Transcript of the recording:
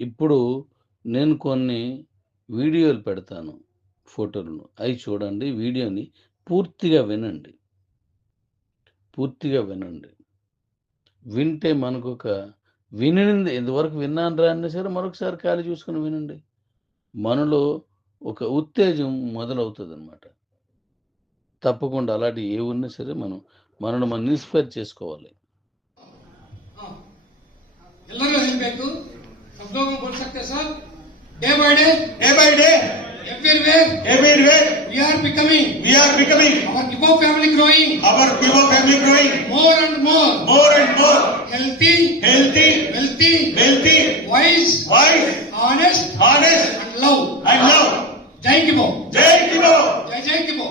ఇప్పుడు నేను కొన్ని వీడియోలు పెడతాను. ఫోటోలను. అయి చూడండి. వీడియోని పూర్తిగా వినండి. పూర్తిగా వినండి. వింటే మనకొక వినినింది ఇంతవరకు విన్నానురా అన్నా సరే మరొకసారి ఖాళీ చూసుకొని వినండి. మనలో ఒక ఉత్తేజం మొదలవుతదనమాట. తప్పకుండా అలాంటియి ఏవున్నా సరే మనల్ని మనం ఇన్‌స్పైర్ చేసుకోవాలి. ಎಲ್ಲರೂ ಹೇಳಬೇಕು सब लोग बोल सकते sir day by day everywhere we are becoming our Gibo family growing more and more healthy wealthy wise honest and love jai Gibo jai Gibo